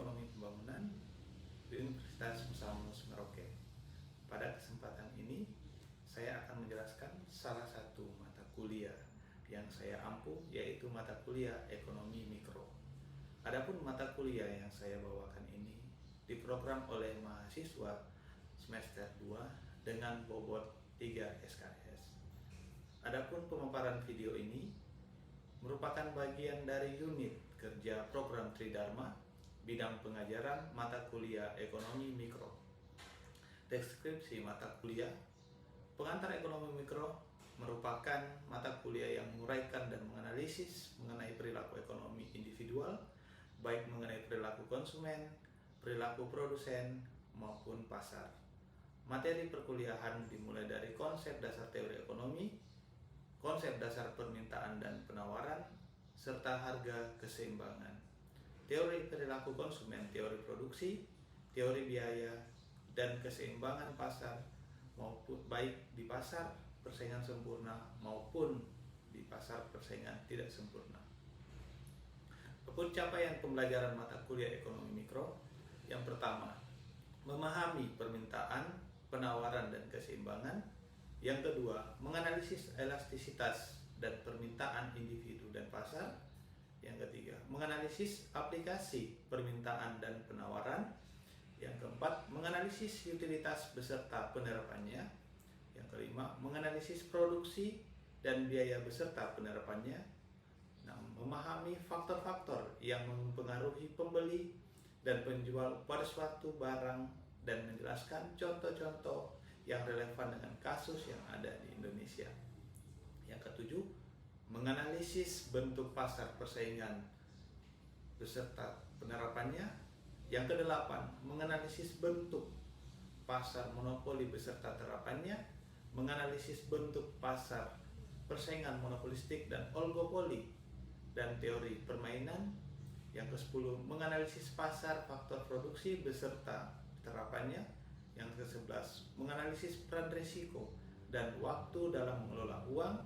Ekonomi Pembangunan di Universitas Musa Mus Merauke. Pada kesempatan ini, saya akan menjelaskan salah satu mata kuliah yang saya ampu, yaitu mata kuliah Ekonomi Mikro. Adapun mata kuliah yang saya bawakan ini diprogram oleh mahasiswa semester 2 dengan bobot 3 SKS. Adapun pemaparan video ini merupakan bagian dari unit kerja program Tridharma bidang pengajaran mata kuliah Ekonomi Mikro. Deskripsi mata kuliah: pengantar Ekonomi Mikro merupakan mata kuliah yang menguraikan dan menganalisis mengenai perilaku ekonomi individual, baik mengenai perilaku konsumen, perilaku produsen, maupun pasar. Materi perkuliahan dimulai dari konsep dasar teori ekonomi, konsep dasar permintaan dan penawaran, serta harga keseimbangan, teori perilaku konsumen, teori produksi, teori biaya, dan keseimbangan pasar, maupun baik di pasar persaingan sempurna maupun di pasar persaingan tidak sempurna. Pencapaian pembelajaran mata kuliah Ekonomi Mikro: yang pertama, memahami permintaan, penawaran, dan keseimbangan. Yang kedua, menganalisis elastisitas dan permintaan individu dan pasar. Yang ketiga, menganalisis aplikasi permintaan dan penawaran. Yang keempat, menganalisis utilitas beserta penerapannya. Yang kelima, menganalisis produksi dan biaya beserta penerapannya. Nah, memahami faktor-faktor yang mempengaruhi pembeli dan penjual pada suatu barang dan menjelaskan contoh-contoh yang relevan dengan kasus yang ada di Indonesia. Yang ketujuh, menganalisis bentuk pasar persaingan beserta penerapannya. Yang kedelapan, menganalisis bentuk pasar monopoli beserta terapannya, menganalisis bentuk pasar persaingan monopolistik dan oligopoli dan teori permainan. Yang ke-10, menganalisis pasar faktor produksi beserta terapannya. Yang ke-11, menganalisis peran risiko dan waktu dalam mengelola uang.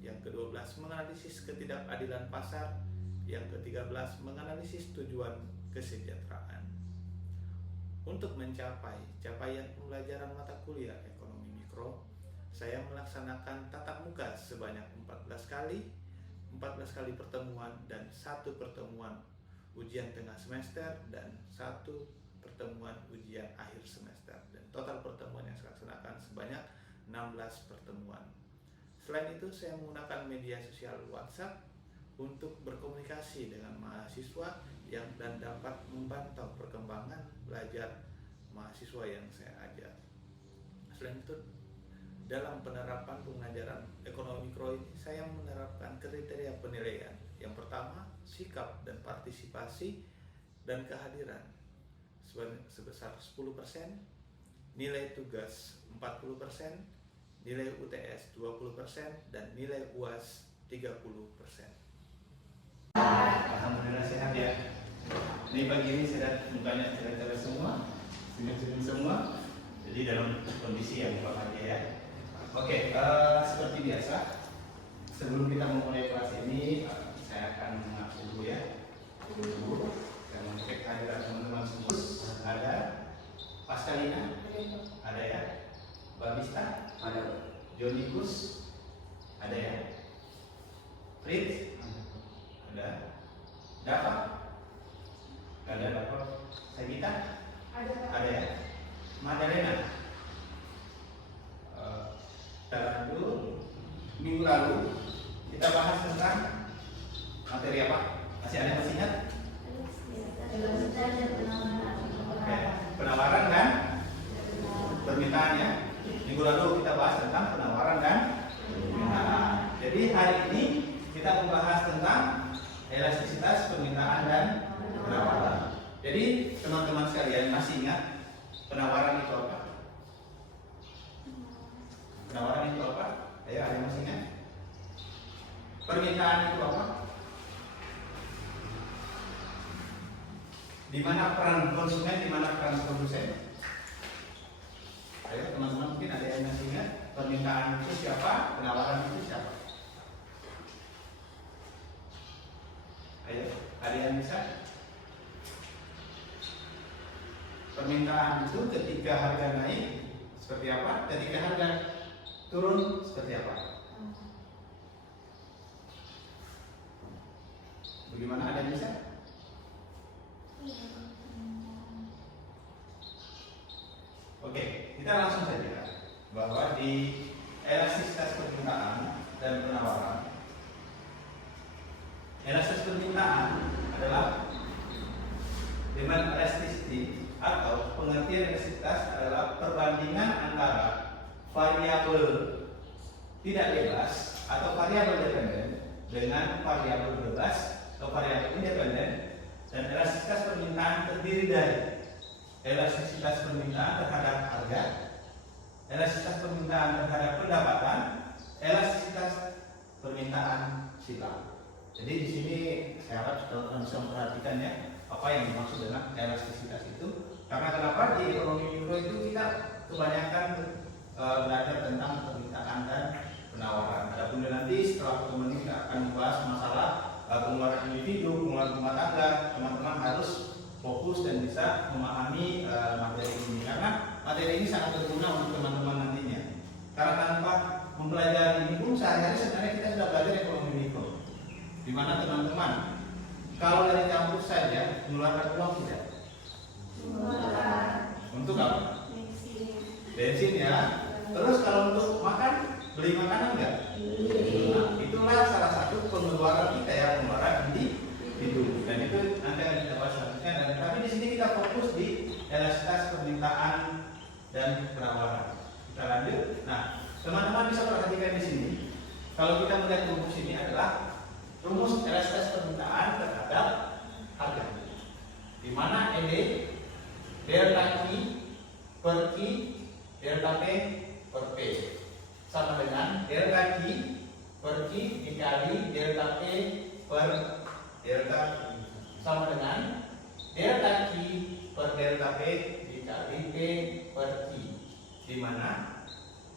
Yang ke-12, menganalisis ketidakadilan pasar. Yang ke-13, menganalisis tujuan kesejahteraan. Untuk mencapai capaian pembelajaran mata kuliah Ekonomi Mikro, saya melaksanakan tatap muka sebanyak 14 kali pertemuan dan 1 pertemuan ujian tengah semester dan 1 pertemuan ujian akhir semester, dan total pertemuan yang saya laksanakan sebanyak 16 pertemuan. Selain itu, saya menggunakan media sosial WhatsApp untuk berkomunikasi dengan mahasiswa dan dapat memantau perkembangan belajar mahasiswa yang saya ajar. Selain itu, dalam penerapan pengajaran Ekonomi Mikro ini, saya menerapkan kriteria penilaian. Yang pertama, sikap dan partisipasi dan kehadiran sebesar 10%, nilai tugas 40%, nilai UTS 20%, dan nilai UAS 30%. Alhamdulillah sehat ya. Ini pagi ini saya mukanya cerah-cerah semua, senyum-senyum semua. Jadi dalam kondisi yang bahagia ya. Oke, seperti biasa, sebelum kita memulai kelas ini, saya akan mengaku dulu ya. Saya mengecek kehadiran teman-teman semua. Ada Pascalina, ada ya. Babista, ada. Jonikus, ada ya. Fritz, ada. Dava, ada. Dava. Sagita, ada ya. Madalena. Minggu lalu kita bahas tentang materi apa? Masih ada yang masih ingat? Penawaran dan permintaan ya. Minggu lalu kita bahas tentang penawaran dan permintaan. Jadi hari ini kita membahas tentang elastisitas permintaan dan penawaran. Jadi teman-teman sekalian masih ingat penawaran itu apa? Penawaran itu apa? Ayo, ada yang masih ingat? Permintaan itu apa? Di mana peran konsumen, di mana peran produsen? Ayo teman-teman, mungkin ada yang masih ingat? Permintaan itu siapa? Penawaran itu siapa? Ayo, ada yang bisa? Permintaan itu ketika harga naik seperti apa? Ketika harga turun seperti apa? Bagaimana, ada yang bisa? Oke, kita langsung saja bahwa di elastisitas permintaan dan penawaran, elastisitas permintaan adalah demand elasticity, atau pengertian elastisitas adalah perbandingan antara variabel tidak bebas atau variabel dependen dengan variabel bebas atau variabel independen. Dan elastisitas permintaan terdiri dari elastisitas permintaan terhadap harga, elastisitas permintaan terhadap pendapatan, elastisitas permintaan silang. Jadi di sini saya harap teman-teman bisa memperhatikan ya apa yang dimaksud dengan elastisitas itu. Karena kenapa di ekonomi mikro itu kita kebanyakan belajar tentang permintaan dan penawaran. Adapun nanti setelah pertemuan ini kita akan membahas masalah pengeluaran individu, pengeluaran rumah tangga. Teman-teman harus fokus dan bisa memahami materi ini, karena materi ini sangat berguna untuk teman-teman nantinya. Karena tanpa mempelajari ini pun sehari-hari sebenarnya kita sudah belajar ekonomi mikro, di mana teman-teman kalau dari kampus saja mengeluarkan uang tidak? Untuk apa? Bensin ya. Terus kalau untuk makan, beli makanan enggak? Nah, itulah salah satu pengeluaran kita ya, pengeluaran individu. Dan itu nanti akan kita bahas selanjutnya. Dan tapi di sini kita fokus di elastisitas permintaan dan penawaran. Kita lanjut. Nah, teman-teman bisa perhatikan di sini. Kalau kita melihat rumus ini adalah rumus elastisitas permintaan terhadap harga, di mana ED delta Q per Q delta P per P sama dengan delta Q per Q dikali delta P per delta sama dengan delta Q per delta P dikali P per Q, di mana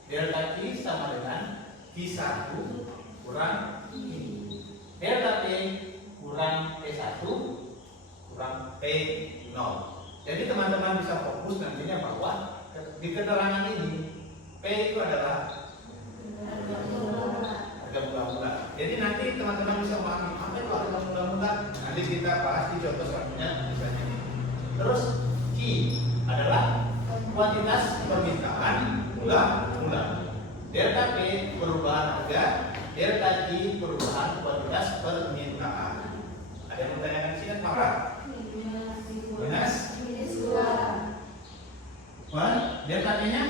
delta Q sama dengan Q1 kurang Q, delta P kurang P1 kurang P0. Jadi teman-teman bisa fokus nantinya bahwa di keterangan ini P itu adalah harga mula-mula. Jadi nanti teman-teman bisa memahami apa itu harga mula-mula. Nanti kita bahas di contoh selanjutnya misalnya ini. Terus Q adalah kuantitas permintaan mula-mula. Delta P perubahan harga, delta Q perubahan kuantitas permintaan. Ada yang bertanya di sini apa? Minus 2. Delta P-nya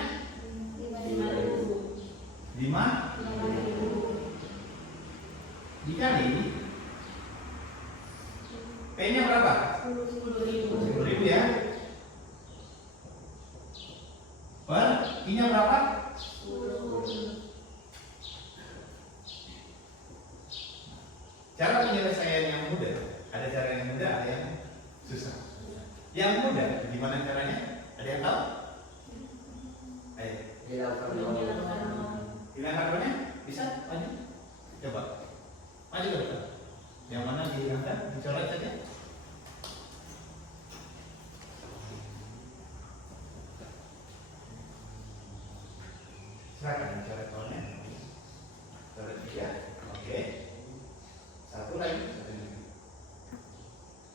5 dikali P-nya berapa? 10.000 ya. Per I-nya berapa? 10. Cara penyelesaian yang mudah, ada cara yang mudah, ada yang susah. Yang mudah, gimana caranya? Ada yang tahu? Ayo. Hilangkan nolnya? Bisa? Maju? Coba. Maju ke depan. Yang mana dihilangkan? Dicoret saja. Silakan dicoret nolnya. Coret 3. Oke. Satu lagi.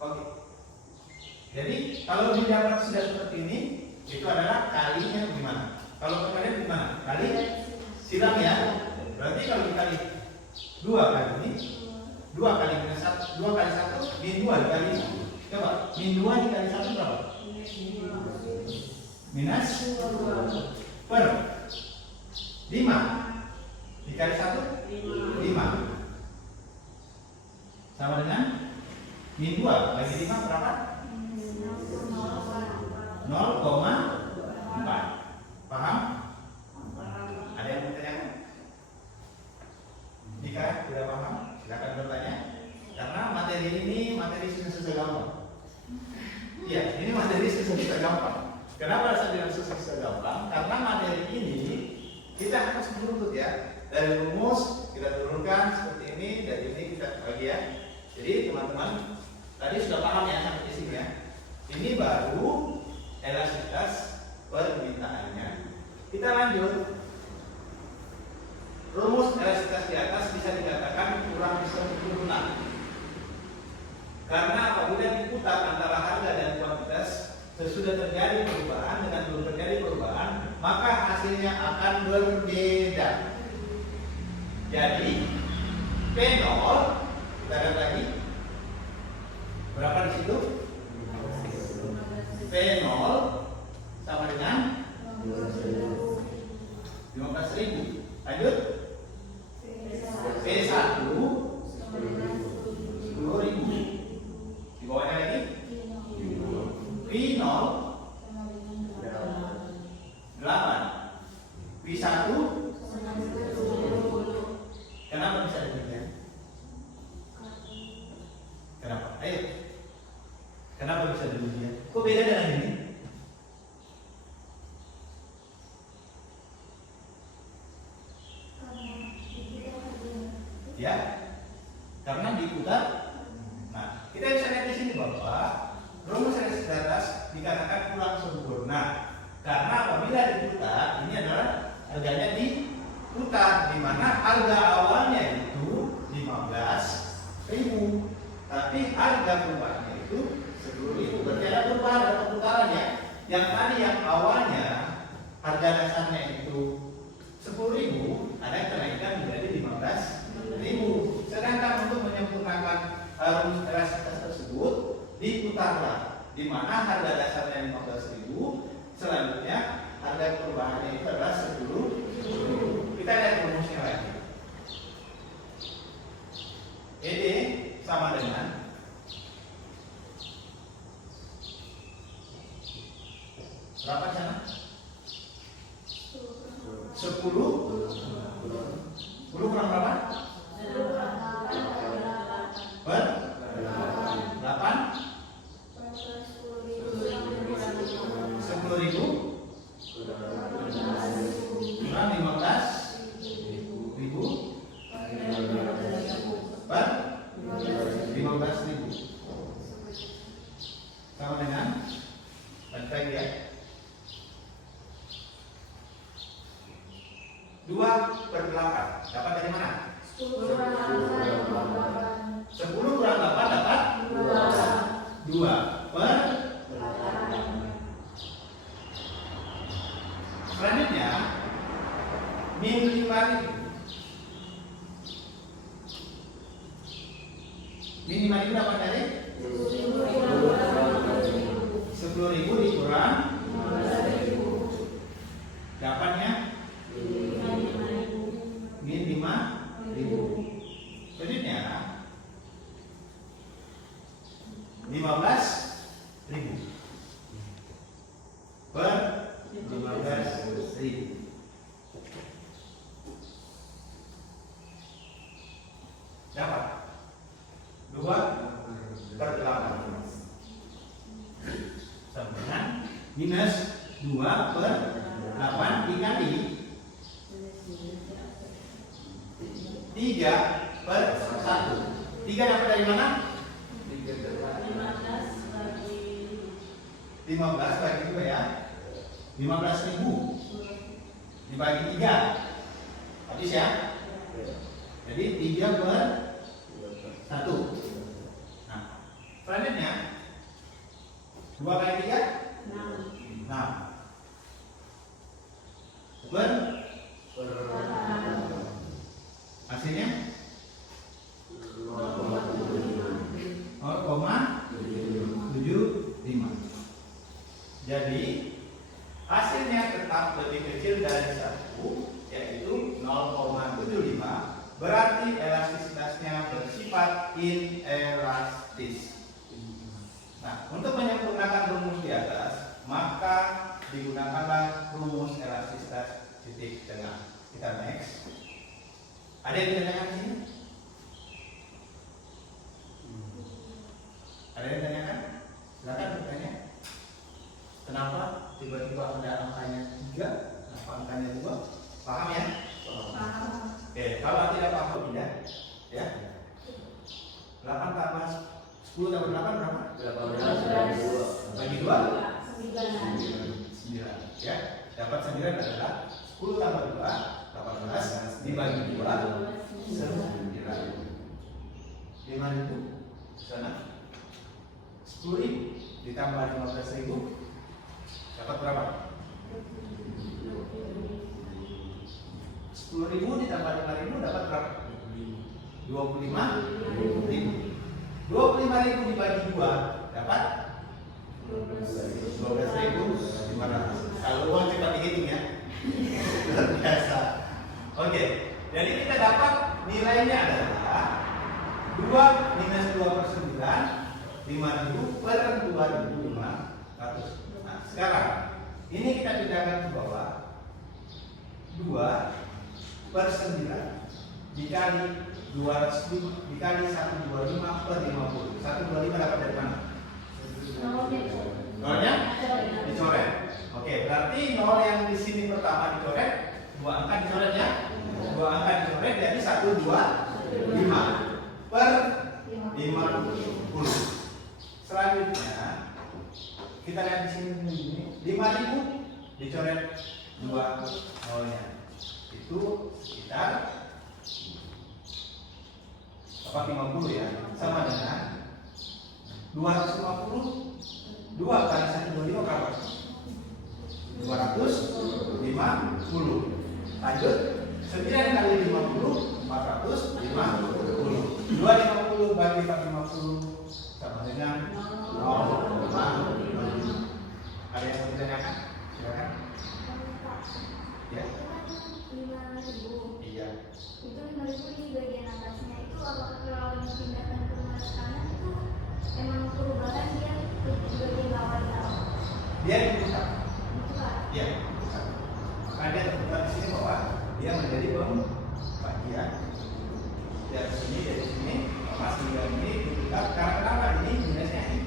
Oke. Jadi kalau didapat sudah seperti ini, itu adalah kalinya gimana? Kalau kemarin gimana? Kali silang ya. Berarti kalau dikali 2 kali ini, 2 kali minus 1, 2 kali 1, min 2 dikali 1. Coba, min 2 dikali 1 berapa? Minus 2 per 5 dikali 1, 5 sama dengan min 2 bagi 5 berapa? 0,4. Paham? Ada yang bertanya? Jika tidak paham, silakan bertanya. Karena materi ini materi susah-susah gampang. Iya, ini materi susah-susah gampang. Kenapa saya bilang susah-susah gampang? Karena materi ini kita harus menuntut ya. Dari rumus kita turunkan seperti ini, dari ini kita bagi ya. Jadi teman-teman tadi sudah paham ya sampai di sini ya. Ini baru elastisitas Kita lanjut. Rumus elastisitas di atas bisa dikatakan kurang sempurna. Karena apabila diputar antara harga dan kuantitas, sesudah terjadi perubahan dengan belum terjadi perubahan, maka hasilnya akan berbeda. Jadi P0, kita lihat lagi, berapa di situ? P0 sama dengan 15.000. Lanjut. P1 10.000. Di bawahnya lagi P0 8. P1 kenapa bisa demikian? Kenapa? Ayo. Kenapa bisa demikian? Kok beda dengan ini? Ya, karena diputar. Nah, kita bisa lihat di sini bahwa rumus elastisitas dikatakan kurang sempurna karena apabila diputar, ini adalah harganya diputar, di mana harga awalnya itu 15.000, tapi harga perubahannya itu 10.000. Berarti ada perubahan atau putarannya. Yang tadi yang awalnya harga dasarnya itu 10.000, ada kenaikan menjadi 15.000. Sedangkan untuk menyempurnakan rumus elastisitas tersebut diputarlah, di mana harga dasarnya 15.000, selanjutnya harga perubahannya itu adalah 10.000. Kita lihat rumusnya lagi. ED sama dengan berapa sana? 10 kurang berapa? Per 8 10.000 kurang 15.000 per 15.000 sama dengan lagi ya 2/8. Dapat dari mana? 10 kurang 8 dapat 2 per 8. Selanjutnya min 5.000. Min 5.000 dapat dari 10.000 dikurang 15.000. Dapatnya min 5.000. Selanjutnya 15.000 per 15.000. Dapat 2/8 sama dengan minus 2/8 dikali 3/1. 3 dapat dari mana? 15 bagi 2 ya. 15.000 dibagi 3 habis ya. Jadi 3/1. Nah, selanjutnya 2 kali 3 6 per hasilnya 0,75. Jadi hasilnya tetap lebih kecil dari 1, yaitu 0,75. Berarti elastisitasnya bersifat inelastis. Nah, untuk menyempurnakan rumus di atas, maka digunakanlah rumus elastisitas titik tengah. Kita next. Ada yang ditanyakan di sini? Ada yang ditanyakan? Silakan bertanya. Kenapa tiba-tiba ada angkanya 3, kenapa angkanya 2? Paham ya? Paham. Oke, kalau tidak paham tidak, ya. 8 tambah 10 tambah 8 berapa? 18. Bagi 2? 9. Ya. Dapat 9 adalah 10 tambah 2, 18 dibagi 2, 9. 5.000 sana 10.000 ditambah 15.000 dapat berapa? 10.000 ditambah 5.000 dapat berapa? 25.000. 25.000 dibagi 2 dapat 12.500. Kalau uang cepat dihitung ya. Luar biasa. Oke, jadi kita dapat nilainya adalah 2 minus 2 per 9, 5.000 per 2.500. Nah, sekarang ini kita bedakan ke bawah. 2 per 9 dikali 200 dikali 125 per 50. 125 dapat dari mana? Nolnya dicoret. Oke, berarti nol yang di sini pertama dicoret, 2 angka dicoret ya. 2 angka dicoret jadi 125 per 50. Selanjutnya kita lihat di sini 5.000 dicoret 2 nolnya. Itu sekitar 50 ya, sama dengan 250. 2 kali 125 berapa? 250. Lanjut 9 kali 50 450. 250 bagi 450 sama dengan 0,5. Ada yang mau ditanyakan? Silakan. Ya. 5.000. Iya. Itu 5.000 di bagian atasnya itu apakah kalau dipindahkan ke ruas kanan itu emang perubahan dia di bagian bawahnya? Dia diputar. Diputar. Iya, diputar. Maka dia terputar di sini bahwa dia menjadi pembagian dari sini, masih ini diputar. Karena kenapa ini minusnya ini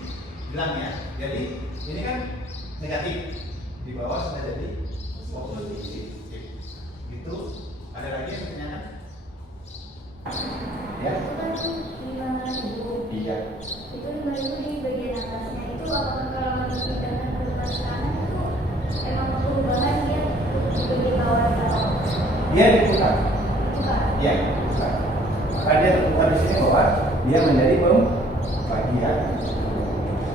bilang ya. Jadi ini kan negatif, di bawah sudah jadi positif. Itu ada lagi yang bertanya? Ya. Itu kan 5.000. Iya. Itu 5.000 di bagian atasnya itu apakah kalau dipindahkan ke ruas kanan itu emang perubahan dia di bagian bawahnya? Dia diputar. Diputar. Iya, diputar. Maka dia terputar di sini bahwa dia menjadi pembagian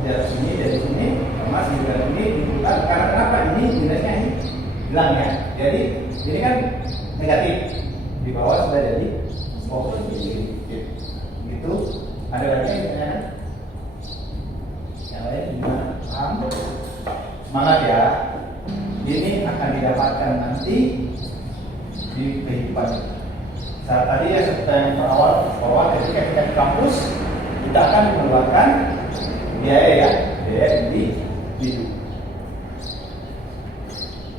dari sini, emas juga ini diputar. Karena kenapa ini minusnya ini bilang ya. Jadi ini kan negatif, di bawah sudah jadi positif. Itu ada lagi yang bertanya? Yang lain gimana? Paham? Semangat ya. Ini akan didapatkan nanti di kehidupan. Saat tadi ya seperti yang berawal bahwa ketika kita di kampus kita akan mengeluarkan biaya di hidup.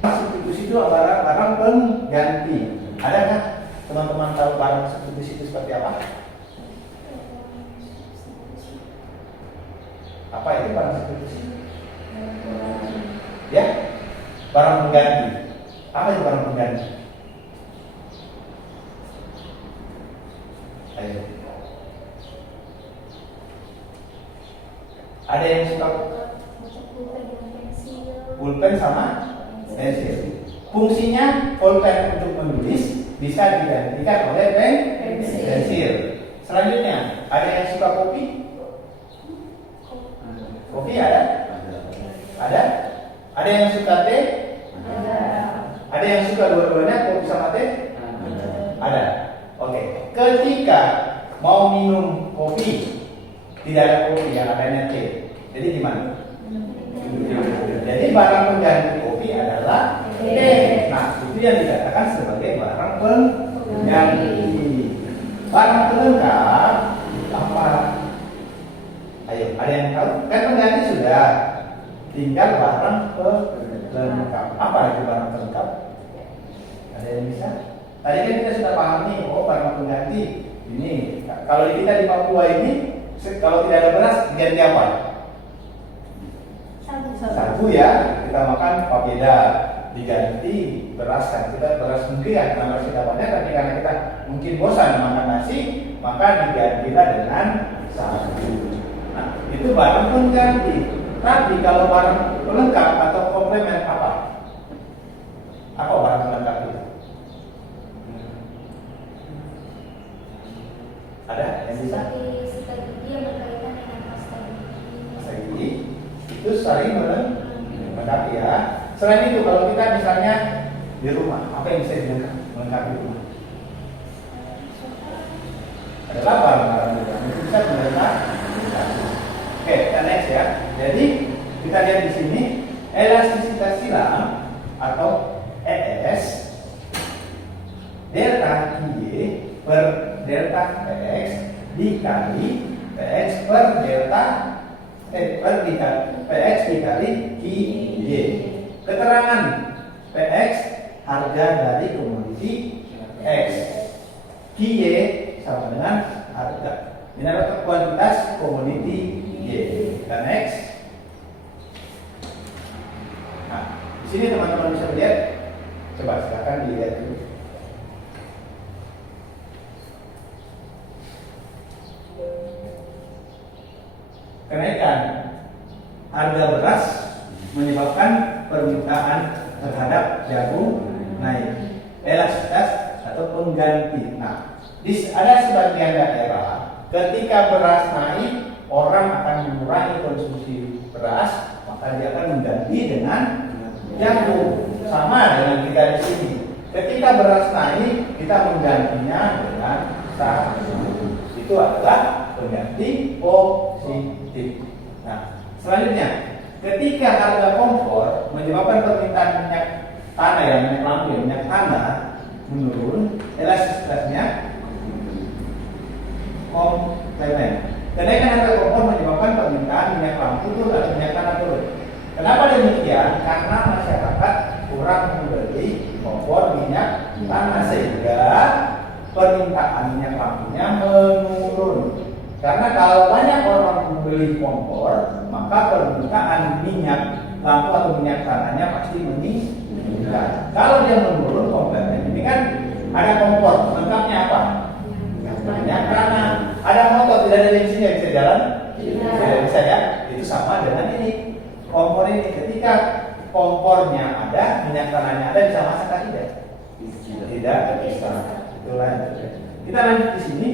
Substitusi itu barang pengganti. Adakah teman-teman tahu barang substitusi itu seperti apa? Apa itu barang substitusi? Ya, barang pengganti. Apa itu barang pengganti? Ayo. Ada yang suka pulpen sama pensil. Fungsinya pulpen untuk menulis bisa digantikan oleh pensil. Selanjutnya, ada yang suka kopi? Kopi ada? Ada? Ada yang suka teh? Ada yang suka dua-duanya, kopi sama teh? Ada. Oke. Ketika mau minum kopi, tidak ada kopi, yang adanya teh. Jadi gimana? Jadi barang pengganti kopi adalah teh. Nah, itu yang dikatakan sebagai barang pengganti. Barang pelengkap apa? Ayo, ada yang tahu? Kan pengganti sudah, tinggal barang pelengkap. Apa itu barang pelengkap? Ada yang bisa? Tadi kan kita sudah paham nih, oh barang pengganti ini. Kalau kita di Papua ini, kalau tidak ada beras, diganti apa? Sagu ya, kita makan papeda, diganti beras kan, kita beras mungkin ya, karena beras kita banyak, tapi karena kita mungkin bosan makan nasi, maka digantilah dengan sagu. Nah, itu barang pengganti. Tapi kalau barang pelengkap atau komplement apa? Apa barang pelengkap itu? Ada yang bisa? Seperti sikat gigi yang berkaitan dengan pasta gigi. Pasta gigi itu saling melengkapi ya. Selain itu kalau kita misalnya di rumah, apa yang bisa melengkapi rumah? Ada barang yang bisa melengkapi. Oke, kita next ya. Jadi kita lihat di sini elastisitas silang atau ES delta Y per delta PX dikali PX per delta PX dikali QY. Keterangan PX harga dari komoditi X, QY sama dengan harga. Ini adalah kuantitas komoditi Y. Dan X. Nah, di sini teman-teman bisa lihat. Coba silakan dilihat dulu. Kenaikan harga beras menyebabkan permintaan terhadap jagung naik. Elastisitas atau pengganti. Nah, ada sebagian daerah ketika beras naik, orang akan mengurangi konsumsi beras, maka dia akan mengganti dengan jagung. Sama dengan kita di sini. Ketika beras naik, kita menggantinya dengan sagu. Itu adalah pengganti positif. Nah, selanjutnya, ketika harga kompor menyebabkan permintaan minyak tanah yang minyak lampu, minyak tanah menurun, elastisitasnya komplement. Kenaikan harga kompor menyebabkan permintaan minyak lampu turun atau minyak tanah turun. Kenapa demikian? Karena masyarakat kurang membeli kompor minyak tanah sehingga permintaan minyak lampunya menurun. Karena kalau banyak orang membeli kompor, maka permintaan minyak lampu atau minyak tanahnya pasti meningkat. Kalau dia menurun komplement, ini kan ada kompor, lengkapnya apa? Minyak tanah. Ada motor tidak ada bensin yang bisa jalan? Tidak bisa ya. Itu sama dengan ini. Kompor ini ketika kompornya ada, minyak tanahnya ada, bisa masak atau tidak? Tidak bisa. Itulah. Kita lanjut di sini.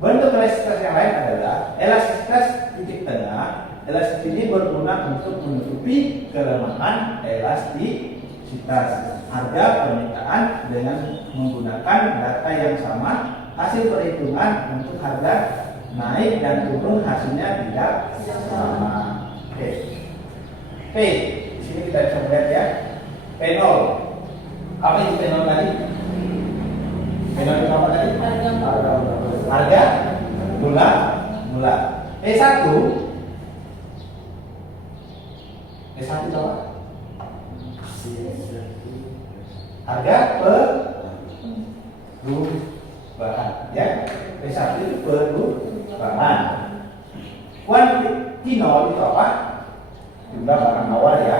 Bentuk elastisitas yang lain adalah elastisitas titik tengah. Elastisitas ini berguna untuk menutupi kelemahan elastisitas harga permintaan dengan menggunakan data yang sama. Hasil perhitungan untuk harga naik dan turun hasilnya tidak sama. Oke. P. Di sini kita bisa melihat ya. P0. Apa itu P0 tadi? P0 itu apa tadi? Harga mula. P1. P1 itu apa? Harga perubahan ya. P1 itu perubahan. Kuantiti 0 itu apa? Jumlah barang awal ya.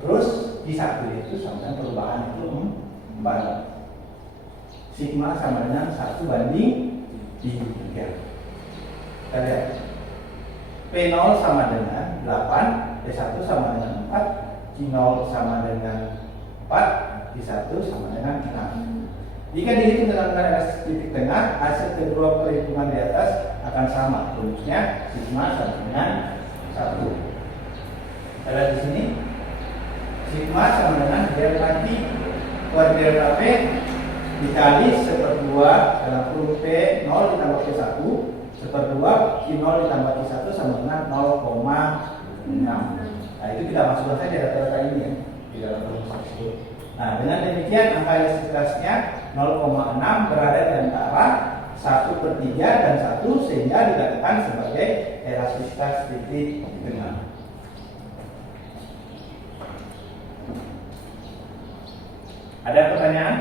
Terus P1 itu sama dengan perubahan itu 4. Sigma sama dengan 1 banding 3. Kita lihat. P0 sama dengan 8, P1 sama dengan 4, Q0 sama dengan 4, P1 sama dengan 6. Jika dihitung dengan elastisitas titik tengah, hasil kedua perhitungan di atas akan sama. Rumusnya sigma sama dengan 1. Kita lihat di sini. Sigma sama dengan delta T per delta P dikali 1/2 dalam kurung P0 ditambah P1 1/2 Q0 ditambah Q1 sama dengan 0,6. Nah itu kita masukkan saja data-data ini ya di dalam rumus tersebut. Nah dengan demikian angka elastisitasnya 0,6 berada di antara 1/3 dan 1 sehingga dikatakan sebagai elastisitas titik tengah. Ada pertanyaan?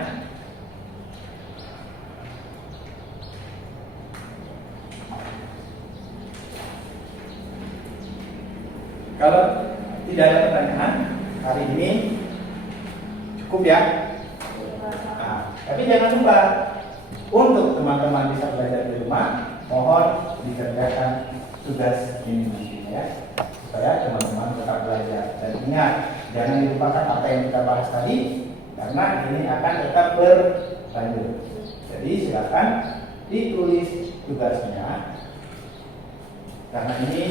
Kalau tidak ada pertanyaan hari ini cukup ya. Nah, tapi jangan lupa untuk teman-teman bisa belajar di rumah, mohon dikerjakan tugas ini nanti ya, supaya teman-teman tetap belajar. Dan ingat, jangan dilupakan apa yang kita bahas tadi. karena ini akan tetap berlanjut. Jadi silakan ditulis tugasnya, karena ini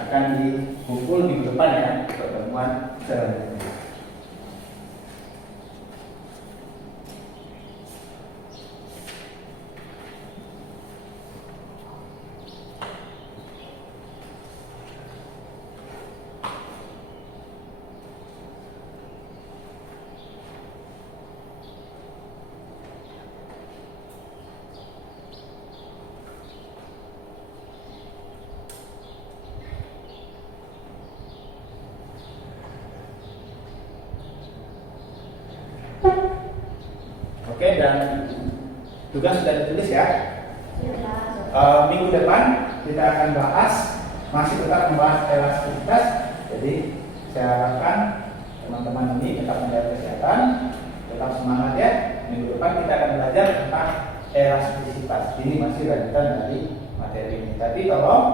akan dikumpul minggu depan ya, pertemuan selanjutnya. Oke, dan tugas sudah ditulis ya. Minggu depan kita akan bahas, masih tetap membahas elastisitas. Jadi saya harapkan teman-teman ini tetap menjaga kesehatan, tetap semangat ya. Minggu depan kita akan belajar tentang elastisitas. Ini masih lanjutan dari materi ini. Tapi tolong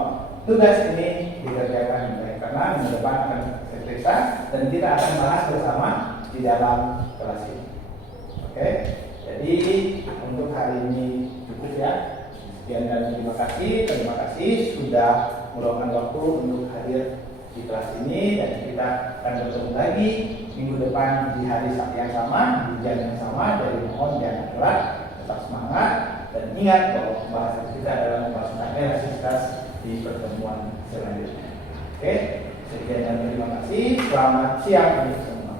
tugas ini dikerjakan dengan baik, karena minggu depan akan saya periksa dan kita akan bahas bersama di dalam kelas ini. Oke. Jadi untuk hari ini cukup ya. Sekian dan terima kasih sudah meluangkan waktu untuk hadir di kelas ini, dan kita akan bertemu lagi minggu depan di hari Sabtu yang sama, di jam yang sama. Jadi mohon jangan telat, tetap semangat dan ingat bahwa pembahasan kita adalah membahas tentang elastisitas di pertemuan selanjutnya. Oke, sekian dan terima kasih. Selamat siang untuk semua.